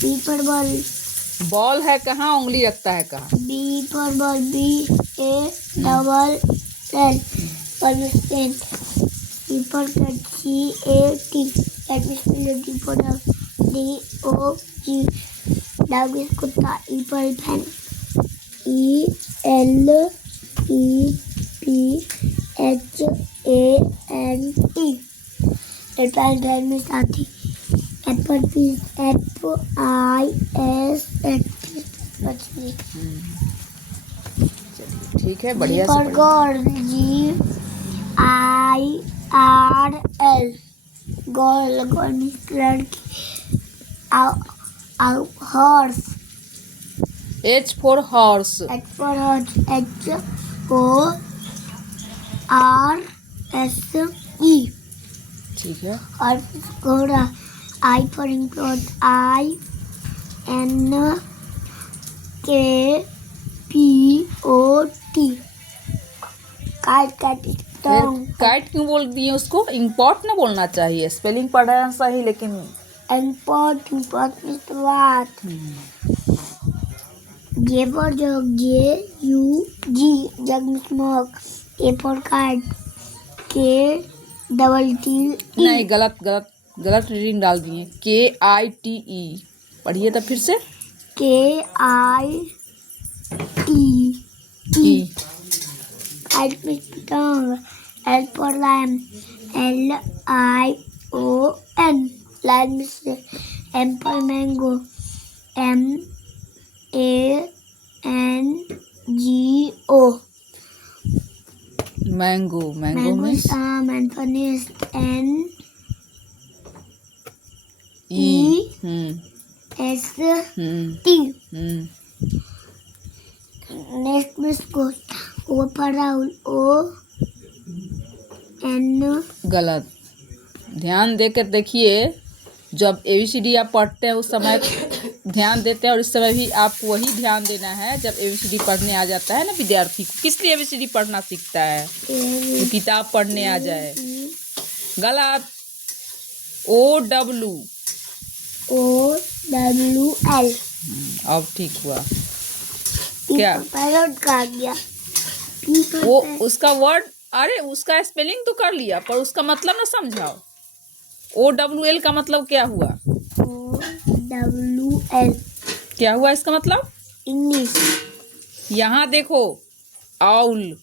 B पर ball. Ball है कहाँ, उंगली रखता है कहाँ? बी पर बॉल, BA बॉल स्टैंड। सी पर कैट, CAT कैट में spelling. D for dog, DOG dog में कुत्ता। E पर एलिफेंट, ELEPHANT एलिफेंट में साथी। F पर फिश, FISH मछली। चलिए ठीक है, बढ़िया G से पर पढ़िए। गर्ल, GIRL गर्ल मीन्स लड़की। Horse, H for horse। H for horse, HORSE ठीक है। और घोड़ा। I for include, INKPOT kite kite क्यों बोल दिए उसको? इम्पोर्ट ना बोलना चाहिए, स्पेलिंग पढ़ा सही लेकिन इम्पोर्ट मीन्स बात। J for jug, JUG jug means mug. A for cat, KTTE नहीं, गलत रीडिंग डाल दिए। KITE पढ़िए तब फिर से। KITE काइट मीन्स पतंग। L for lion, LION lion means. M for mango, MANGO mango means and for nest, NEST nest means goat. O for owl, ON गलत। ध्यान देकर देखिए, जब ABCD आप पढ़ते हैं उस समय ध्यान देते हैं, और इस समय भी आपको वही ध्यान देना है। जब ABCD पढ़ने आ जाता है ना विद्यार्थी को, किस लिए ABCD पढ़ना सीखता है? तो किताब पढ़ने आ जाए। गलत। OWL। अब ठीक हुआ क्या? पैरट का गया। वो उसका वर्ड, अरे उसका स्पेलिंग तो कर लिया, पर उसका मतलब ना समझाओ। OWL का मतलब क्या हुआ? OWL क्या हुआ इसका मतलब? इंग्लिश। यहाँ देखो, आउल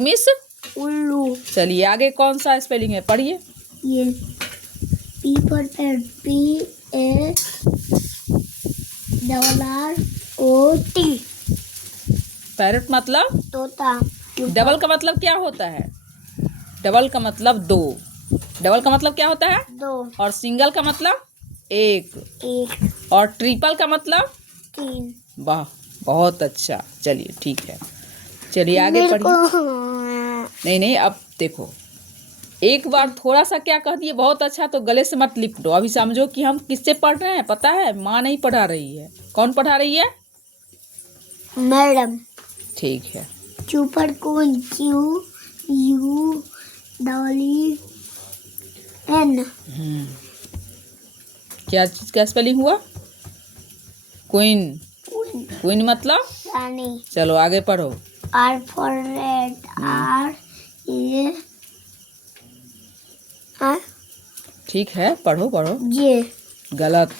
मिस उल्लू। चलिए आगे कौन सा स्पेलिंग है, पढ़िए। ये P पर पैरट, PARROT पैरट मतलब तोता। डबल का मतलब क्या होता है? डबल का मतलब दो। डबल का मतलब क्या होता है? दो। और सिंगल का मतलब एक। और ट्रिपल का मतलब 3। वाह, बहुत अच्छा। चलिए ठीक है, चलिए आगे पढ़िए। नहीं, अब देखो, एक बार थोड़ा सा क्या कह दिए बहुत अच्छा, तो गले से मत लिख दो। अभी समझो कि हम किससे पढ़ रहे हैं, पता है? माँ नहीं पढ़ा रही है। कौन पढ़ा रही है? मैडम। ठीक है। Q पर कौन, QUN क्या चीज का स्पेलिंग हुआ? क्वीन मतलब रानी। चलो आगे पढ़ो। R for red, ठीक है, पढ़ो। J गलत।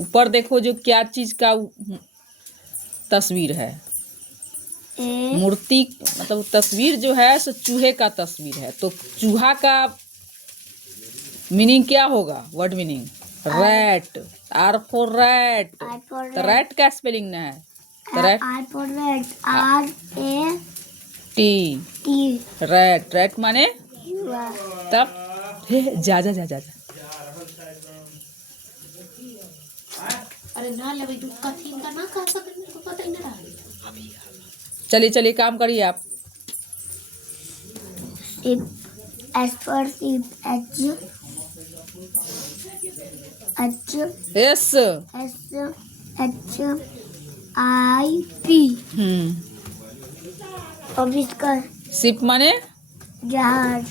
ऊपर देखो, जो क्या चीज का तस्वीर है? मूर्ति, मतलब तस्वीर जो है सो चूहे का तस्वीर है। तो चूहा का मीनिंग क्या होगा? Word meaning rat. R for rat. तो रैट का स्पेलिंग ना है? R for red, RAT rat माने तब जा अरे ना लगे तू कथी का ना कह सकते, मेरे को पता ही नहीं रहा। चलिए काम करिए आप। S for sheep, SHIP अब इसका शिप माने जहाज।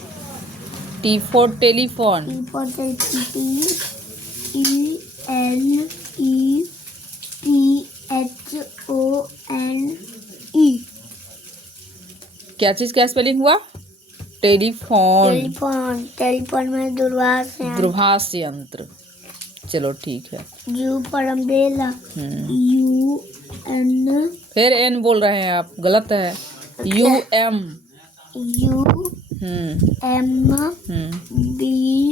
T for telephone. T for telephone. TELEPHONE. क्या चीज का स्पेलिंग हुआ? टेलीफोन। टेलीफोन। टेलीफोन में दूरभाष है। दूरभाष यंत्र। चलो ठीक है। U for umbrella. UN। फिर एन बोल रहे हैं आप, गलत है। UM। UM। BRE।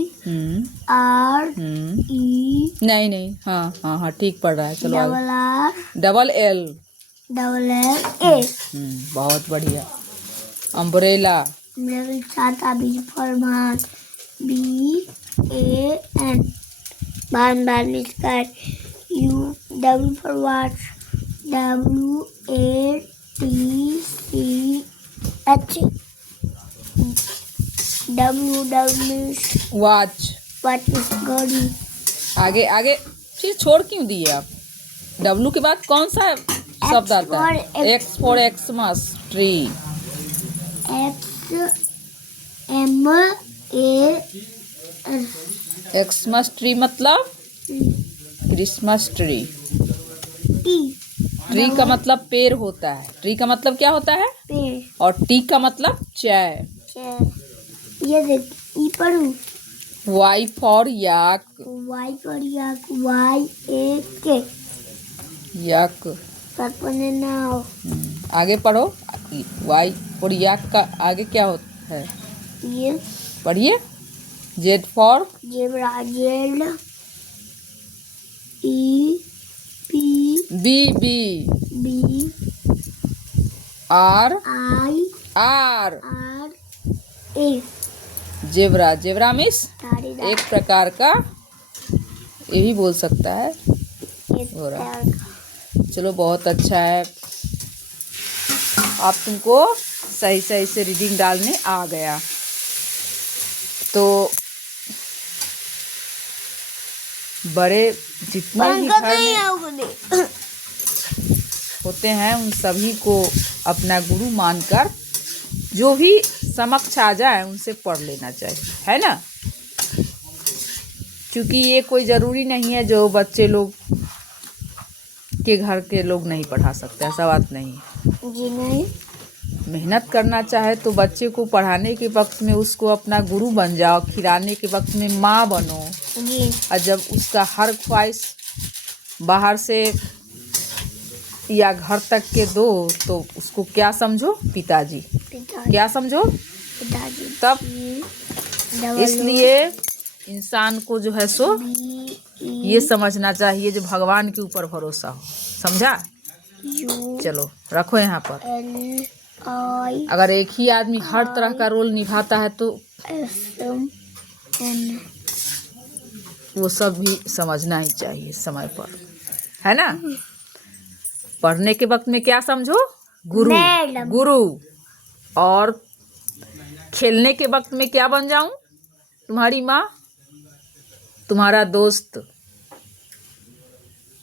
नहीं नहीं, हाँ हाँ हाँ, ठीक पढ़ रहा है। चलो double R। Double L। Double A। बहुत बढ़िया। अम्ब्रेला। मेरे छाता B for बान। BAN। बान बान sky. W for watch। WATCH। W watch. घड़ी। आगे आगे फिर छोड़ क्यों दिए आप? W के बाद कौन सा शब्द आता है? X for Xmas tree. Xmas tree मतलब क्रिसमस ट्री। ट्री का मतलब पेड़ होता है। ट्री का मतलब क्या होता है? पेड़। और टी का मतलब चाय। ये देख, ई पढ़ू। Y for yak. Y for yak। YAK। Yak. पकने नाव। आगे पढ़ो। वाई फॉर याक का आगे क्या होता है? ये पढ़िए। Z for zebra. Z. E P B B. B R I R. R A। Zebra. Zebra मिस तारी एक प्रकार का, ये भी बोल सकता है। हो रहा है। चलो बहुत अच्छा है, आप तुमको सही सही से रीडिंग डालने आ गया। तो बड़े जितने भी घर में होते हैं उन सभी को अपना गुरु मानकर जो भी समक्ष आ जाए उनसे पढ़ लेना चाहिए, है ना। क्योंकि ये कोई ज़रूरी नहीं है जो बच्चे लोग के घर के लोग नहीं पढ़ा सकते, ऐसा बात नहीं है। जी नहीं। मेहनत करना चाहे तो बच्चे को पढ़ाने के वक्त में उसको अपना गुरु बन जाओ, खिलाने के वक्त में माँ बनो। जी। और जब उसका हर ख्वाहिश बाहर से या घर तक के दो तो उसको क्या समझो? पिताजी। क्या समझो? पिताजी। तब इसलिए इंसान को जो है सो ये समझना चाहिए जो भगवान के ऊपर भरोसा हो, समझा। चलो रखो यहाँ पर। अगर एक ही आदमी हर तरह का रोल निभाता है तो वो सब भी समझना ही चाहिए समय पर, है ना। पढ़ने के वक्त में क्या समझो? गुरु। गुरु। और खेलने के वक्त में क्या बन जाऊं? तुम्हारी माँ, तुम्हारा दोस्त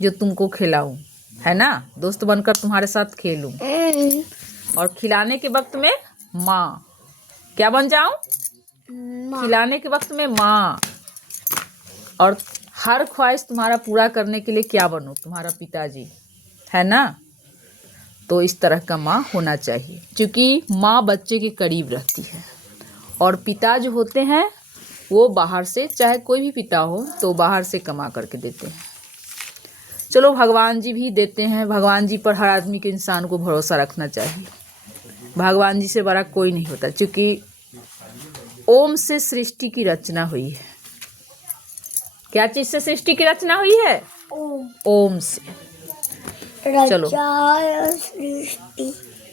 जो तुमको खिलाऊं, है ना। दोस्त बनकर तुम्हारे साथ खेलूं। और खिलाने के वक्त में माँ, क्या बन जाऊं? खिलाने के वक्त में माँ। और हर ख्वाहिश तुम्हारा पूरा करने के लिए क्या बनो? तुम्हारा पिताजी, है ना। तो इस तरह का माँ होना चाहिए, क्योंकि माँ बच्चे के करीब रहती है और पिता जो होते हैं वो बाहर से, चाहे कोई भी पिता हो तो बाहर से कमा करके देते हैं। चलो भगवान जी भी देते हैं, भगवान जी पर हर आदमी के, इंसान को भरोसा रखना चाहिए। भगवान जी से बड़ा कोई नहीं होता, क्योंकि ओम से सृष्टि की रचना हुई है। क्या चीज से सृष्टि की रचना हुई है? ओम से। चलो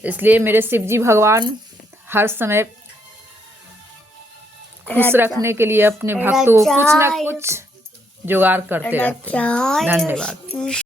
इसलिए मेरे शिव जी भगवान हर समय खुश रखने के लिए अपने भक्तों को कुछ ना कुछ जुगाड़ करते रहते हैं। धन्यवाद।